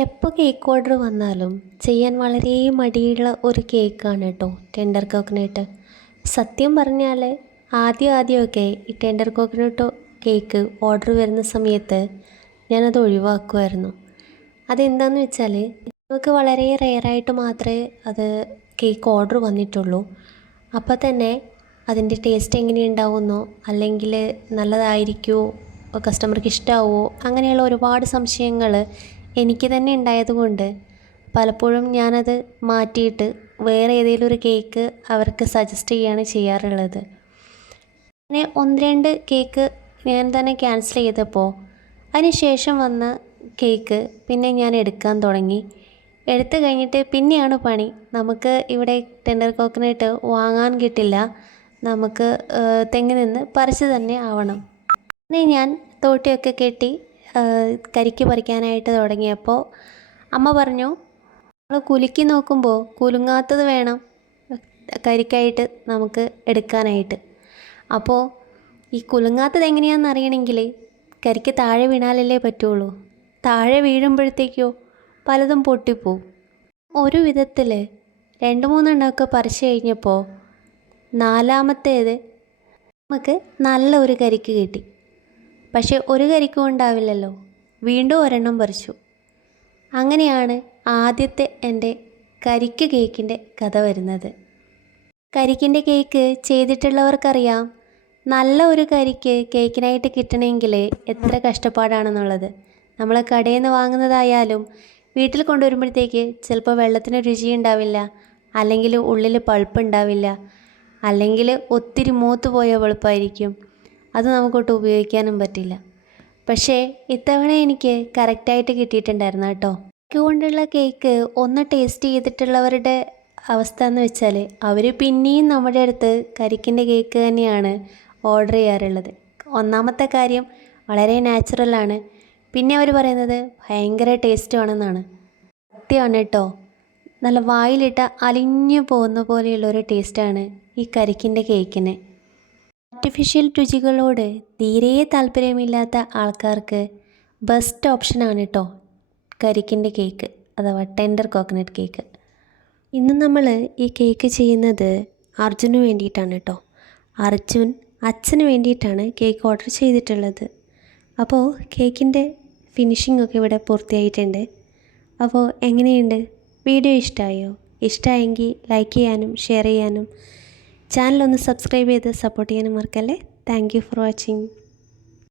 എപ്പോൾ cake order വന്നാലും ചെയ്യാൻ വളരെ മടിയുള്ള ഒരു കേക്കാണ് കേട്ടോ ടെൻഡർ കോക്കനട്ട്. സത്യം പറഞ്ഞാൽ ആദ്യമൊക്കെ ഈ ടെൻഡർ കോക്കനട്ട് കേക്ക് ഓർഡർ വരുന്ന സമയത്ത് ഞാനത് ഒഴിവാക്കുമായിരുന്നു. അതെന്താണെന്ന് വെച്ചാൽ നമുക്ക് വളരെ റെയറായിട്ട് മാത്രമേ അത് കേക്ക് ഓർഡർ വന്നിട്ടുള്ളൂ. അപ്പോൾ തന്നെ അതിൻ്റെ ടേസ്റ്റ് എങ്ങനെയുണ്ടാവുമെന്നോ അല്ലെങ്കിൽ നല്ലതായിരിക്കുമോ, കസ്റ്റമർക്ക് ഇഷ്ടമാവുമോ, അങ്ങനെയുള്ള ഒരുപാട് സംശയങ്ങൾ എനിക്ക് തന്നെ ഉണ്ടായതുകൊണ്ട് പലപ്പോഴും ഞാനത് മാറ്റിയിട്ട് വേറെ ഏതെങ്കിലും ഒരു കേക്ക് അവർക്ക് സജസ്റ്റ് ചെയ്യുകയാണ് ചെയ്യാറുള്ളത്. അങ്ങനെ ഒന്ന് രണ്ട് കേക്ക് ഞാൻ തന്നെ ക്യാൻസൽ ചെയ്തപ്പോൾ അതിന് ശേഷം വന്ന കേക്ക് പിന്നെ ഞാൻ എടുക്കാൻ തുടങ്ങി. എടുത്തു കഴിഞ്ഞിട്ട് പിന്നെയാണ് പണി. നമുക്ക് ഇവിടെ ടെൻഡർ കോക്കനട്ട് വാങ്ങാൻ കിട്ടില്ല, നമുക്ക് തെങ്ങിൽ നിന്ന് പറിച്ച് തന്നെ ആവണം. പിന്നെ ഞാൻ തോട്ടിയൊക്കെ കെട്ടി കരിക്ക് പറിക്കാനായിട്ട് തുടങ്ങിയപ്പോൾ അമ്മ പറഞ്ഞു, നമ്മൾ കുലുക്കി നോക്കുമ്പോൾ കുലുങ്ങാത്തത് വേണം കരിക്കായിട്ട് നമുക്ക് എടുക്കാനായിട്ട്. അപ്പോൾ ഈ കുലുങ്ങാത്തത് എങ്ങനെയാണെന്ന് അറിയണമെങ്കിൽ കരിക്ക് താഴെ വീണാലല്ലേ പറ്റുള്ളൂ. താഴെ വീഴുമ്പോഴത്തേക്കോ പലതും പൊട്ടിപ്പോവും. ഒരു വിധത്തിൽ 2-3 എണ്ണമൊക്കെ പറിച്ച് കഴിഞ്ഞപ്പോൾ നാലാമത്തേത് നമുക്ക് നല്ല ഒരു കരിക്ക് കിട്ടി. പക്ഷേ ഒരു കരിക്കും ഉണ്ടാവില്ലല്ലോ, വീണ്ടും ഒരെണ്ണം പറിച്ചു. അങ്ങനെയാണ് ആദ്യത്തെ എൻ്റെ കരിക്ക് കേക്കിൻ്റെ കഥ വരുന്നത്. കരിക്കിൻ്റെ കേക്ക് ചെയ്തിട്ടുള്ളവർക്കറിയാം നല്ല ഒരു കരിക്ക് കേക്കിനായിട്ട് കിട്ടണമെങ്കിൽ എത്ര കഷ്ടപ്പാടാണെന്നുള്ളത്. നമ്മൾ കടയിൽ നിന്ന് വാങ്ങുന്നതായാലും വീട്ടിൽ കൊണ്ടുവരുമ്പോഴത്തേക്ക് ചിലപ്പോൾ വെള്ളത്തിന് രുചി ഉണ്ടാവില്ല, അല്ലെങ്കിൽ ഉള്ളിൽ പൾപ്പ് ഉണ്ടാവില്ല, അല്ലെങ്കിൽ ഒത്തിരി മൂത്ത് പോയ പൾപ്പായിരിക്കും. അത് നമുക്കൊട്ട് ഉപയോഗിക്കാനും പറ്റില്ല. പക്ഷേ ഇത്തവണ എനിക്ക് കറക്റ്റായിട്ട് കിട്ടിയിട്ടുണ്ടായിരുന്നു കേട്ടോ. കേക്ക് കൊണ്ടുള്ള കേക്ക് ഒന്ന് ടേസ്റ്റ് ചെയ്തിട്ടുള്ളവരുടെ അവസ്ഥ എന്ന് വെച്ചാൽ അവർ പിന്നെയും നമ്മുടെ അടുത്ത് കരിക്കിൻ്റെ കേക്ക് തന്നെയാണ് ഓർഡർ ചെയ്യാറുള്ളത്. ഒന്നാമത്തെ കാര്യം വളരെ നാച്ചുറലാണ്. പിന്നെ അവർ പറയുന്നത് ഭയങ്കര ടേസ്റ്റുമാണെന്നാണ്. സത്യമാണ് കേട്ടോ. നല്ല വായിലിട്ട അലിഞ്ഞു പോകുന്ന പോലെയുള്ളൊരു ടേസ്റ്റാണ് ഈ കരിക്കിൻ്റെ കേക്കിന്. ആർട്ടിഫിഷ്യൽ രുചികളോട് തീരെ താല്പര്യമില്ലാത്ത ആൾക്കാർക്ക് ബെസ്റ്റ് ഓപ്ഷനാണ് കേട്ടോ കരിക്കിൻ്റെ കേക്ക് അഥവാ ടെൻഡർ കോക്കനട്ട് കേക്ക്. ഇന്ന് നമ്മൾ ഈ കേക്ക് ചെയ്യുന്നത് അർജുന് വേണ്ടിയിട്ടാണ് കേട്ടോ. അർജുൻ അച്ഛന് വേണ്ടിയിട്ടാണ് കേക്ക് ഓർഡർ ചെയ്തിട്ടുള്ളത്. അപ്പോൾ കേക്കിൻ്റെ ഫിനിഷിംഗ് ഒക്കെ ഇവിടെ പൂർത്തിയായിട്ടുണ്ട്. അപ്പോൾ എങ്ങനെയുണ്ട്? വീഡിയോ ഇഷ്ടമായോ? ഇഷ്ടമായെങ്കിൽ ലൈക്ക് ചെയ്യാനും ഷെയർ ചെയ്യാനും ചാനലൊന്ന് സബ്സ്ക്രൈബ് ചെയ്ത് സപ്പോർട്ട് ചെയ്യാനും മറക്കല്ലേ. Thank you for watching.